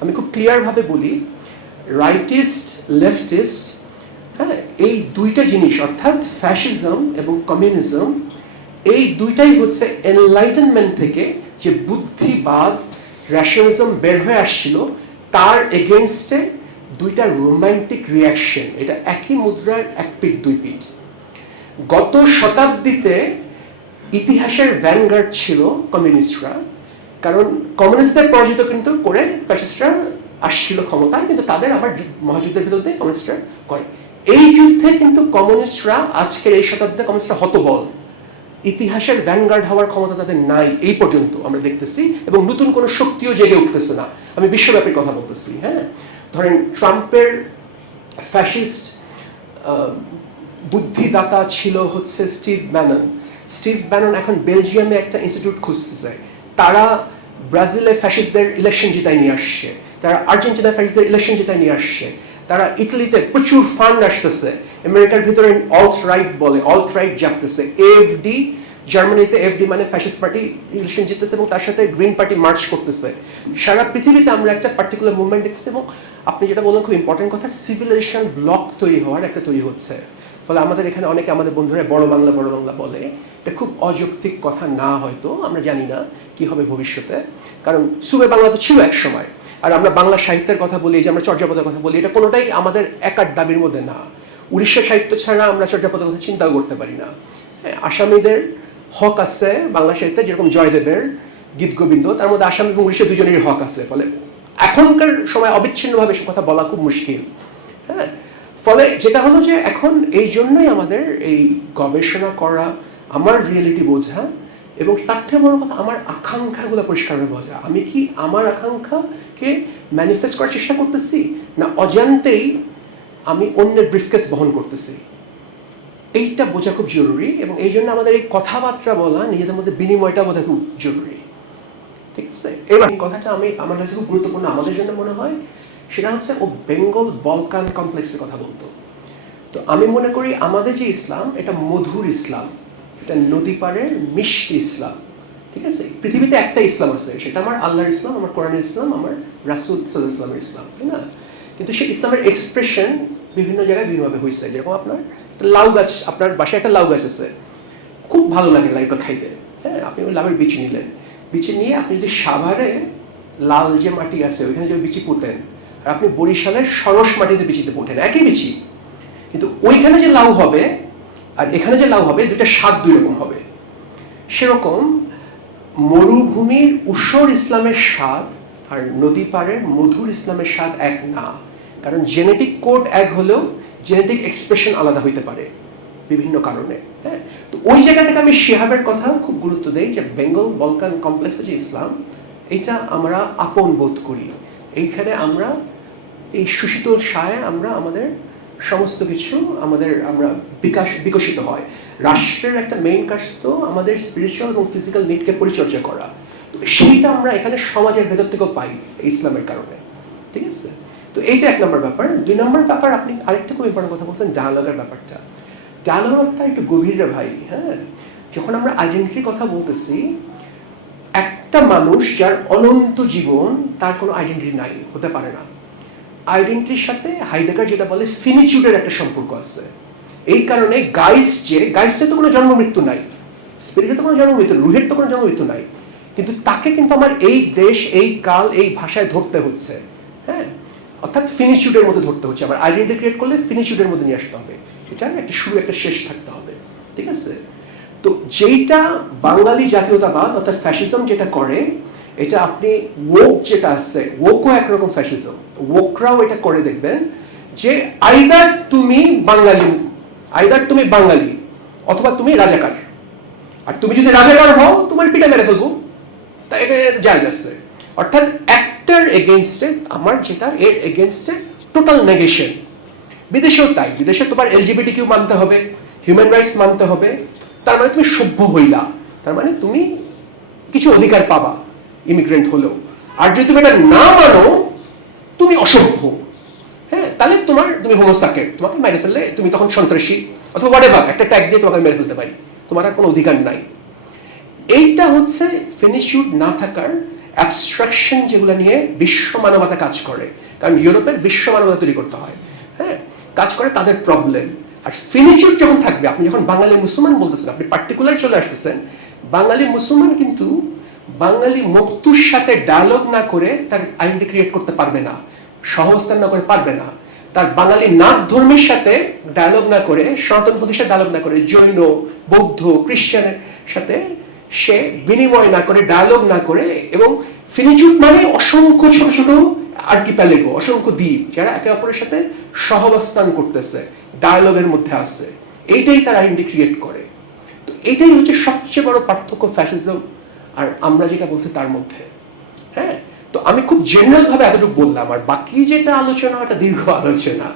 আমি খুব ক্লিয়ারভাবে বলি রাইটিস্ট লেফটিস্ট হ্যাঁ এই দুইটা জিনিস, অর্থাৎ ফ্যাসিজম এবং কমিউনিজম এই দুইটাই হচ্ছে এনলাইটেনমেন্ট থেকে যে বুদ্ধিবাদ র্যাশনালিজম বের হয়ে আসছিল, তার এগেনস্টে দুইটা রোমান্টিক রিয়াকশন এটা একই মুদ্রার এক পিঠ, দুই পিঠ। গত শতাব্দীতে ইতিহাসের ভ্যানগার্ড ছিল কমিউনিস্টরা কারণ কমিউনিস্টদের পরাজিত কিন্তু করে ফ্যাসিস্টরা আসছিল ক্ষমতায়, কিন্তু তাদের আবার যুদ্ধ- মহাযুদ্ধের ভিতরে কমিউনিস্টরা করে। এই যুদ্ধে কিন্তু কমিউনিস্টরা আজকের এই শতাব্দীতে কমিউনিস্টরা হতবল। ইতিহাসের ভ্যানগার্ড হওয়ার ক্ষমতা তাদের নাই, এই পর্যন্ত আমরা দেখতেছি, এবং নতুন কোনো শক্তিও জেগে উঠতেছে না। আমি বিশ্বব্যাপী কথা বলতেছি হ্যাঁ? ধরেন ট্রাম্পের ফ্যাসিস্ট বুদ্ধিদাতা ছিল হচ্ছে স্টিভ ব্যানন। স্টিভ ব্যানন এখন বেলজিয়ামে একটা ইনস্টিটিউট খুঁজতে খুঁজতেছে। তারা ব্রাজিলে ফ্যাসিস্টদের ইলেকশন জিতায় নিয়ে আসছে, তারা আর্জেন্টিনা ফ্যাসিস্টদের ইলেকশন জিতায় নিয়ে আসছে, তারা ইটালিতে প্রচুর ফান্ড আসতেছে, আমেরিকার ভিতরে অল্ট রাইট বলে অল্ট রাইট জাগতেছে এফডি জার্মানিতে এফডি মানে ফ্যাসিস্ট পার্টি ইলেকশন জিততেছে এবং তার সাথে গ্রিন পার্টি মার্চ করতেছে। সারা পৃথিবীতে আমরা একটা পার্টিকুলার মুভমেন্ট দেখতেছি এবং আপনি যেটা বললেন খুব ইম্পর্টেন্ট কথা সিভিলাইজেশন ব্লক তৈরি হওয়ার একটা তৈরি হচ্ছে। ফলে আমাদের এখানে অনেকে আমাদের বন্ধুরা বড় বাংলা বড় বাংলা বলে। এটা খুব অযৌক্তিক কথা না হয়তো আমরা জানি না কি হবে ভবিষ্যতে। কারণ সুবে বাংলা তো ছিল এক সময়। আর আমরা বাংলা সাহিত্যের কথা বলি যে আমরা চর্যাপদের কথা বলি এটা কোনোটাই আমাদের একার দাবির মধ্যে না। উড়িষ্যা সাহিত্য ছাড়া আমরা চর্যাপদের কথা চিন্তাও করতে পারি না। হ্যাঁ, আসামিদের হক আছে বাংলা সাহিত্যে যেরকম জয়দেবের গীত গোবিন্দ তার মধ্যে আসাম এবং উড়িষ্যা দুজনেরই হক আছে। ফলে এখনকার সময় অবিচ্ছিন্নভাবে সে কথা বলা খুব মুশকিল। হ্যাঁ ফলে যেটা হলো যে এখন এই জন্যই আমাদের এই গবেষণা করা, আমার রিয়েলিটি বোঝা এবং তার থেকে বড় কথা আমার আকাঙ্ক্ষাগুলো পরিষ্কারভাবে বোঝা। আমি কি আমার আকাঙ্ক্ষাকে ম্যানিফেস্ট করার চেষ্টা করতেছি না অজান্তেই আমি অন্যের ব্রিফকেস বহন করতেছি? এইটা বোঝা খুব জরুরি এবং এই জন্য আমাদের এই কথাবার্তা বলা, নিজেদের মধ্যে বিনিময়টা বোঝা খুব জরুরি। ঠিক আছে? এবার কথাটা আমি, আমার কাছে খুব গুরুত্বপূর্ণ, আমাদের জন্য মনে হয় সেটা হচ্ছে ও বেঙ্গল বলকান কমপ্লেক্সের কথা বলতো। তো আমি মনে করি আমাদের যে ইসলাম, এটা মধুর ইসলাম। এটা নদী পাড়ের মিষ্টি ইসলাম। ঠিক আছে? পৃথিবীতে একটা ইসলাম আছে, সেটা আমার আল্লাহর ইসলাম, আমার কোরআন ইসলাম, আমার রাসুল সাল্লাহ ইসলামের ইসলাম, তাই না? কিন্তু সেই ইসলামের এক্সপ্রেশন বিভিন্ন জায়গায় বিভিন্নভাবে হয়েছে যেরকম আপনার লাউ গাছ, আপনার বাসায় একটা লাউ গাছ আছে। খুব ভালো লাগে লাউটা খাইতে। হ্যাঁ আপনি ওই লাউয়ের বিচি নিলেন। বিচি নিয়ে আপনি যদি সাভারে লাল যে মাটি আছে, ওইখানে যদি বিচি পুঁতেন আপনি বরিশালের সরস মাটিতে বিচিতে পুঁতেন একই বিচি। কিন্তু ওইখানে যে লাউ হবে আর এখানে যে লাউ হবে, দুইটা স্বাদ দুই রকম হবে। সেরকম মরুভূমির উষর ইসলামের স্বাদ আর নদী পাড়ের মধুর ইসলামের স্বাদ এক না। কারণ জেনেটিক কোড এক হলেও জেনেটিক এক্সপ্রেশন আলাদা হইতে পারে বিভিন্ন কারণে হ্যাঁ? তো ওই জায়গা থেকে আমি শিহাবের কথা খুব গুরুত্ব দেই যে বেঙ্গল বলকান কমপ্লেক্সে যে ইসলাম এটা আমরা আপন বোধ করি। এইখানে আমরা, এই সুশীতল সায় আমরা, আমাদের সমস্ত কিছু আমাদের, আমরা বিকাশ, বিকশিত হয়। রাষ্ট্রের একটা মেইন কাজ তো আমাদের স্পিরিচুয়াল এবং ফিজিক্যাল নিডকে পরিচর্যা করা। সেইটা আমরা এখানে সমাজের ভেতর থেকেও পাই ইসলামের কারণে। ঠিক আছে? তো এইটা এক নম্বর ব্যাপার। দুই নম্বর ব্যাপার, আপনি আরেকটা খুব ইম্পর্টেন্ট কথা বলছেন ডায়ালগের ব্যাপারটা। ডায়ালগটা একটু গভীর ভাই হ্যাঁ? যখন আমরা আইডেন্টিটির কথা বলতেছি একটা মানুষ যার অনন্ত জীবন তার কোনো আইডেন্টিটি নাই, হতে পারে না। আইডেন্টিটির সাথে হাইডেকার যেটা বলে ফিনিচুডের একটা সম্পর্ক আছে। এই কারণে গাইস যে গাইসের তো কোনো জন্ম মৃত্যু নাই স্পিরিটের তো কোনো জন্ম মৃত্যু, রুহের তো কোনো জন্ম মৃত্যু নাই। কিন্তু তাকে কিন্তু আমার এই দেশ, এই কাল, এই ভাষায় ধরতে হচ্ছে। হ্যাঁ? অর্থাৎ ফিনিচুডের মধ্যে ধরতে হচ্ছে। আমার আইডেন্টি ক্রিয়েট করলে ফিনিচুডের মধ্যে নিয়ে আসতে হবে। এটা একটা শুরু, একটা শেষ থাকতে হবে। ঠিক আছে? তো যেইটা বাঙালি জাতীয়তাবাদ অর্থাৎ ফ্যাসিজম যেটা করে, এটা আপনি ওক যেটা আছে ওকও একরকম ফ্যাসিজম ওকরাও এটা করে দেখবেন যে আইদার তুমি বাঙালি আইদার তুমি বাঙালি অথবা তুমি রাজাকার। আর তুমি যদি রাজাকার হও, তোমার পিঠে মেরে ফেলব। তা এটা যায় যাচ্ছে অর্থাৎ একটার এগেনস্টে আমার যেটা, এর এগেনস্টে টোটাল নেগেশন বিদেশেও তাই। বিদেশে তোমার এলজিবিটি কিউ মানতে হবে হিউম্যান রাইটস মানতে হবে তার মানে তুমি সভ্য হইলা। তার মানে তুমি কিছু অধিকার পাবা ইমিগ্রেন্ট হলেও। আর যদি তুমি এটা না মানো, তুমি অসভ্য। হ্যাঁ তাহলে তোমার, তুমি হোমোসাকেট তোমাকে মেরে ফেললে তুমি তখন সন্ত্রাসী অথবা হোয়াট একটা ট্যাগ দিয়ে তোমাকে মেরে ফেলতে পারি। তোমার আর কোনো অধিকার নাই। এইটা হচ্ছে ফিনিশিউড না থাকার অ্যাবস্ট্রাকশন যেগুলো নিয়ে বিশ্ব মানবতা কাজ করে। কারণ ইউরোপের বিশ্ব মানবতা তৈরি করতে হয়। হ্যাঁ কাজ করে তাদের প্রবলেম আর ফিনিচুর যখন থাকবে, আপনি যখন বাঙালি মুসলমান বলতেছেন, আপনি পার্টিকুলার চলে আসতেছেন, বাঙালি মুসলমান কিন্তু বাঙালি মক্তুর সাথে ডায়ালগ না করে তার আইডেন্টি ক্রিয়েট করতে পারবে না সহস্থান না করে পারবে না। তার বাঙালি নাথ ধর্মের সাথে ডায়ালগ না করে, সনাতন প্রতিষ্ঠা ডায়ালগ না করে, জৈন, বৌদ্ধ খ্রিস্টানের সাথে সে বিনিময় না করে ডায়ালগ না করে এবং ফিনিচুট মানে অসংখ্য ছোট ছোট আর্কিপ্যালেগো অসংখ্য দ্বীপ, যারা একে অপরের সাথে সহাবস্থান করতেছে। ডায়ালগের মধ্যে আছে এইটাই তারা আইডেন্টি ক্রিয়েট করে। তো এটাই হচ্ছে সবচেয়ে বড় পার্থক্য ফ্যাসিজম আর আমরা যেটা বলছি তার মধ্যে। হ্যাঁ? তো আমি খুব জেনারেল ভাবে এতটুকু বললাম, আর বাকি যেটা আলোচনা, ওটা দীর্ঘ আলোচনা।